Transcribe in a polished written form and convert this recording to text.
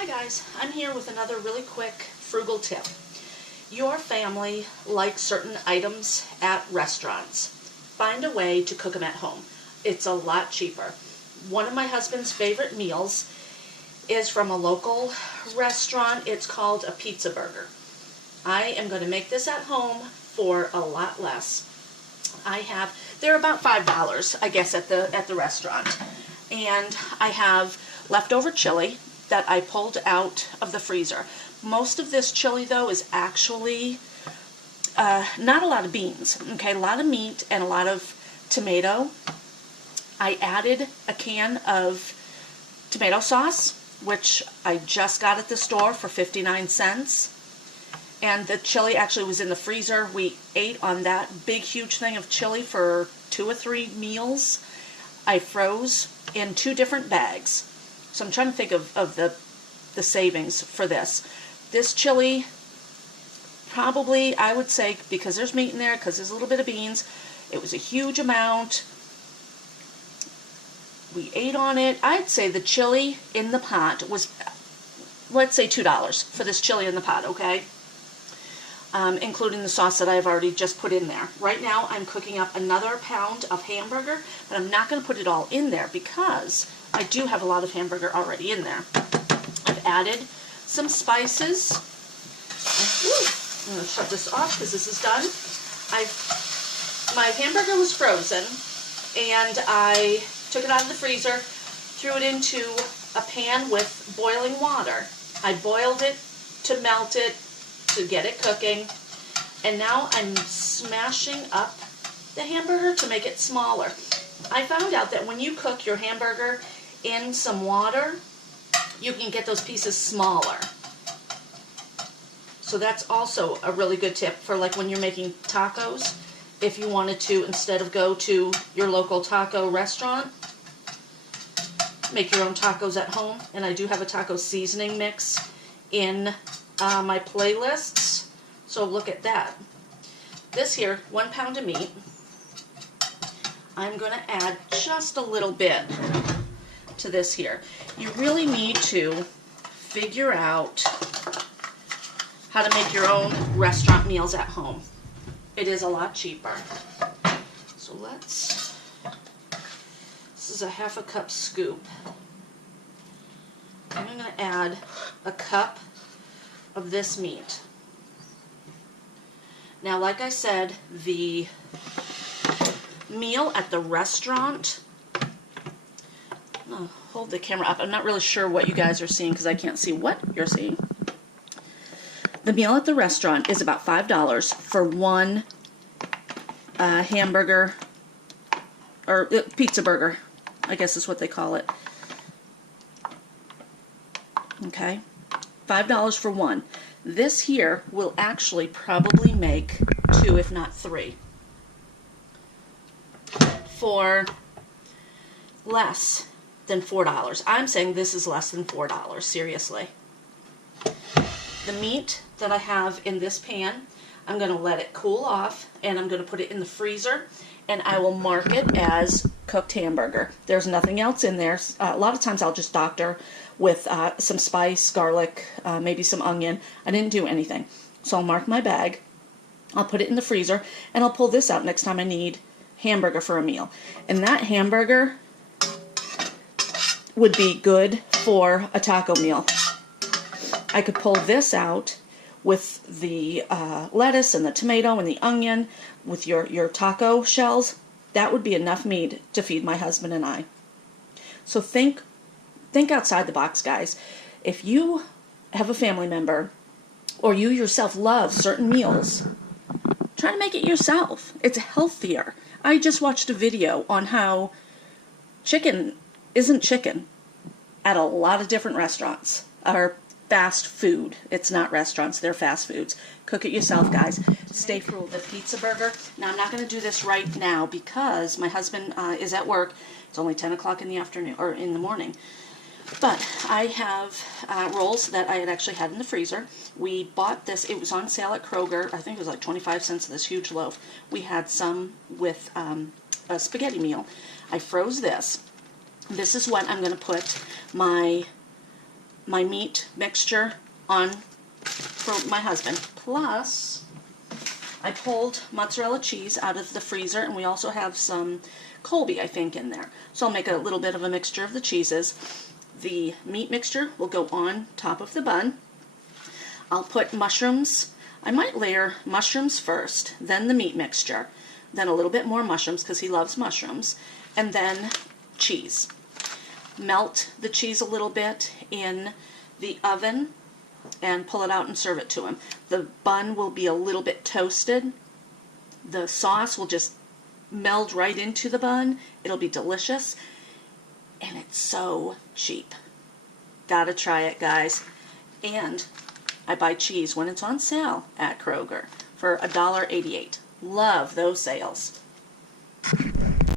Hi guys, I'm here with another really quick frugal tip. Your family likes certain items at restaurants. Find a way to cook them at home. It's a lot cheaper. One of my husband's favorite meals is from a local restaurant. It's called a PizzaBurger. I am going to make this at home for a lot less. They're about $5, I guess, at the restaurant. And I have leftover chili that I pulled out of the freezer. Most of this chili, though, is actually not a lot of beans, okay? A lot of meat and a lot of tomato. I added a can of tomato sauce, which I just got at the store for 59 cents. And the chili actually was in the freezer. We ate on that big, huge thing of chili for 2 or 3 meals. I froze in 2 different bags. So I'm trying to think of the savings for this. This chili, probably, I would say, because there's meat in there, because there's a little bit of beans, it was a huge amount. We ate on it. I'd say the chili in the pot was, let's say, $2 for this chili in the pot, okay? Including the sauce that I've already just put in there. Right now, I'm cooking up another pound of hamburger, but I'm not going to put it all in there because I do have a lot of hamburger already in there. I've added some spices. I'm going to shut this off because this is done. My hamburger was frozen, and I took it out of the freezer, threw it into a pan with boiling water. I boiled it to melt it, to get it cooking, and now I'm smashing up the hamburger to make it smaller. I found out that when you cook your hamburger in some water, you can get those pieces smaller. So that's also a really good tip for like when you're making tacos. If you wanted to, instead of go to your local taco restaurant, make your own tacos at home. And I do have a taco seasoning mix in my playlists, so look at that. This here, 1 pound of meat, I'm going to add just a little bit to this here. You really need to figure out how to make your own restaurant meals at home. It is a lot cheaper. So this is a 1/2 cup scoop. I'm going to add a cup of this meat. Now, like I said, the meal at the restaurant, I'll hold the camera up. I'm not really sure what you guys are seeing because I can't see what you're seeing. The meal at the restaurant is about $5 for one hamburger, or pizza burger, I guess is what they call it. Okay? $5 for one. This here will actually probably make 2, if not 3, for less than $4. I'm saying this is less than $4, seriously. The meat that I have in this pan, I'm going to let it cool off, and I'm going to put it in the freezer, and I will mark it as cooked hamburger. There's nothing else in there. A lot of times I'll just doctor with some spice, garlic, maybe some onion. I didn't do anything. So I'll mark my bag, I'll put it in the freezer, and I'll pull this out next time I need hamburger for a meal. And that hamburger would be good for a taco meal. I could pull this out with the lettuce and the tomato and the onion with your taco shells. That would be enough meat to feed my husband and I. So think outside the box, guys. If you have a family member or you yourself love certain meals, try to make it yourself. It's healthier. I just watched a video on how chicken isn't chicken at a lot of different restaurants, or fast food. It's not restaurants, they're fast foods. Cook it yourself, guys. Stay frugal. The pizza burger. Now, I'm not going to do this right now because my husband is at work. It's only 10 o'clock in the afternoon, or in the morning. But I have rolls that I had actually had in the freezer. We bought this. It was on sale at Kroger. I think it was like 25 cents for this huge loaf. We had some with a spaghetti meal. I froze this. This is what I'm going to put my my meat mixture on for my husband. Plus, I pulled mozzarella cheese out of the freezer, and we also have some Colby, I think, in there. So I'll make a little bit of a mixture of the cheeses. The meat mixture will go on top of the bun. I'll put mushrooms. I might layer mushrooms first, then the meat mixture, then a little bit more mushrooms because he loves mushrooms, and then cheese. Melt the cheese a little bit in the oven and pull it out and serve it to him. The bun will be a little bit toasted. The sauce will just meld right into the bun. It'll be delicious. And it's so cheap. Gotta try it, guys. And I buy cheese when it's on sale at Kroger for $1.88. Love those sales.